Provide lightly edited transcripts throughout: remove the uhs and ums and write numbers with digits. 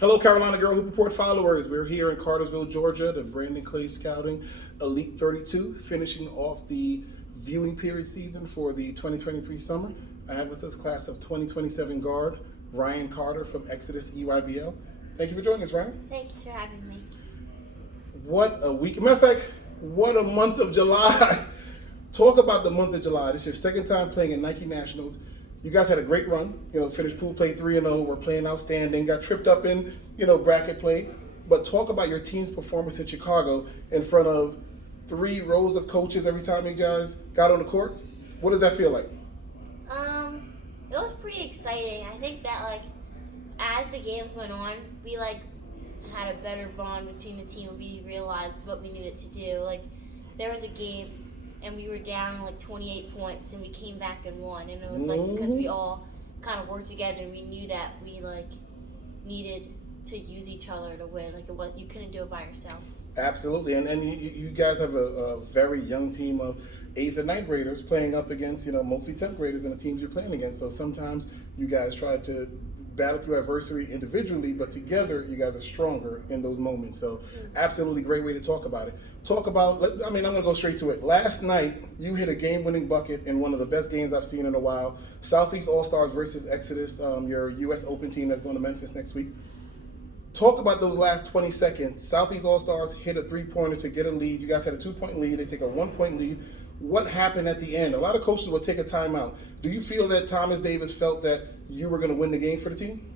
Hello, Carolina Girl Hoop Report followers. We're here in Cartersville, Georgia, the Brandon Clay Scouting Elite 32, finishing off the viewing period season for the 2023 summer. I have with us class of 2027 guard Ryan Carter from Exodus EYBL. Thank you for joining us, Ryan. Thank you for having me. What a week. Matter of fact, what a month of July. Talk about the month of July. This is your second time playing in Nike Nationals. You guys had a great run. Finished pool play 3-0. We're playing outstanding. Got tripped up in, bracket play. But talk about your team's performance in Chicago in front of 3 rows of coaches every time you guys got on the court. What does that feel like? It was pretty exciting. I think that as the games went on, we had a better bond between the team. We realized what we needed to do. There was a game and we were down 28 points and we came back and won, and it was because we all kind of worked together and we knew that we needed to use each other to win. You couldn't do it by yourself. Absolutely, and you guys have a very young team of 8th and 9th graders playing up against mostly 10th graders in the teams you're playing against. So sometimes you guys try to battle through adversity individually, but together you guys are stronger in those moments. So absolutely great way to talk about it. I'm going to go straight to it. Last night, you hit a game-winning bucket in one of the best games I've seen in a while. Southeast All-Stars versus Exodus, your U.S. Open team that's going to Memphis next week. Talk about those last 20 seconds. Southeast All-Stars hit a 3-pointer to get a lead. You guys had a 2-point lead. They take a 1-point lead. What happened at the end? A lot of coaches will take a timeout. Do you feel that Thomas Davis felt that you were going to win the game for the team?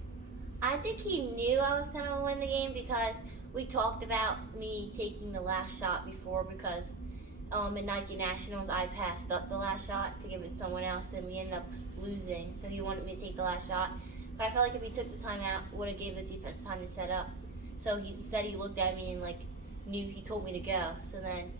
I think he knew I was going to win the game because we talked about me taking the last shot before, because in Nike Nationals I passed up the last shot to give it to someone else and we ended up losing. So he wanted me to take the last shot. But I felt like if he took the timeout, it would have gave the defense time to set up. So he looked at me and knew he told me to go. So then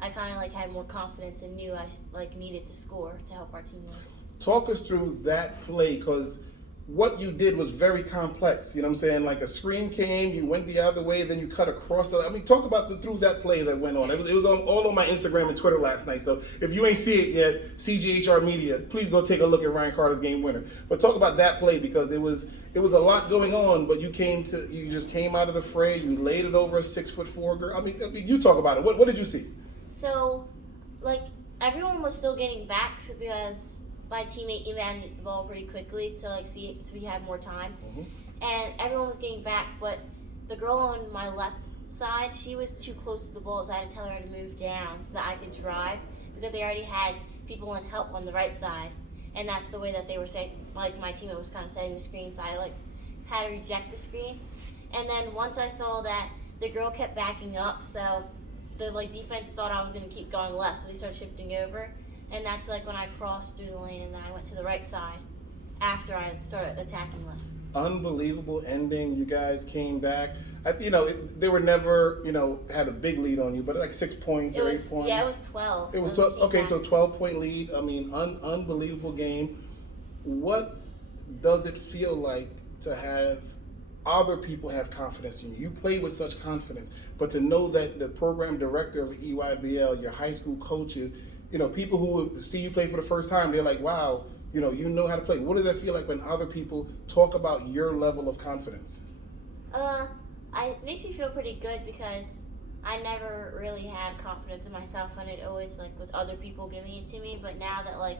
I kind of had more confidence and knew I needed to score to help our team win. Talk us through that play, because what you did was very complex. You know what I'm saying? A screen came, you went the other way, then you cut across talk about through that play that went on. It was all on my Instagram and Twitter last night. So if you ain't see it yet, CGHR Media, please go take a look at Ryan Carter's game winner. But talk about that play, because it was a lot going on, but you just came out of the fray, you laid it over a 6'4" girl. I mean, you talk about it. What did you see? So, everyone was still getting back because my teammate emailed the ball pretty quickly to see it, so we had more time. Mm-hmm. And everyone was getting back, but the girl on my left side, she was too close to the ball, so I had to tell her to move down so that I could drive, because they already had people in help on the right side. And that's the way that they were saying, my teammate was kind of setting the screen, so I had to reject the screen. And then once I saw that the girl kept backing up, so the defense thought I was going to keep going left, so they started shifting over. And that's when I crossed through the lane and then I went to the right side after I started attacking left. Unbelievable ending. You guys came back. They were never, had a big lead on you, but 6 points or 8 points. Yeah, it was 12. It was 12. Okay, so 12-point lead. I mean, unbelievable game. What does it feel like to have other people have confidence in you? You play with such confidence, but to know that the program director of EYBL, your high school coaches, people who see you play for the first time, they're like, wow, you know how to play. What does that feel like when other people talk about your level of confidence? It makes me feel pretty good, because I never really had confidence in myself, and it always was other people giving it to me. But now that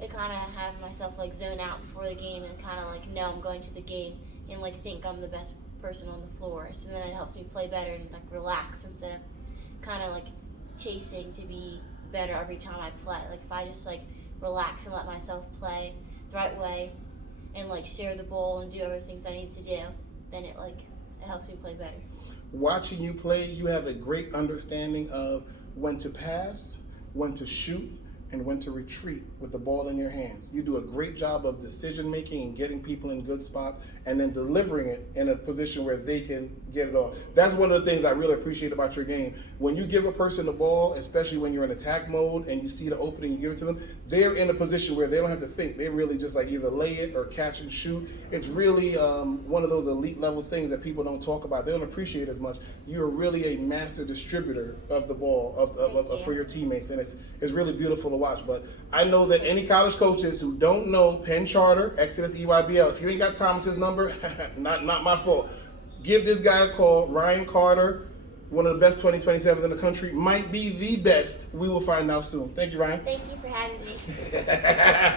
it kind of have myself zone out before the game and kind of know I'm going to the game and think I'm the best person on the floor. So then it helps me play better and relax instead of kind of chasing to be better every time I play. If I just relax and let myself play the right way and share the ball and do other things I need to do, then it helps me play better. Watching you play, you have a great understanding of when to pass, when to shoot, and when to retreat with the ball in your hands. You do a great job of decision making and getting people in good spots and then delivering it in a position where they can get it off. That's one of the things I really appreciate about your game. When you give a person the ball, especially when you're in attack mode and you see the opening, you give it to them, they're in a position where they don't have to think. They really just either lay it or catch and shoot. It's really one of those elite level things that people don't talk about. They don't appreciate as much. You're really a master distributor of the ball for your teammates, and it's really beautiful to watch. But I know that any college coaches who don't know Penn Charter, Exodus EYBL, if you ain't got Thomas's number, not my fault. Give this guy a call. Ryan Carter, one of the best 2027s in the country, might be the best. We will find out soon. Thank you, Ryan. Thank you for having me.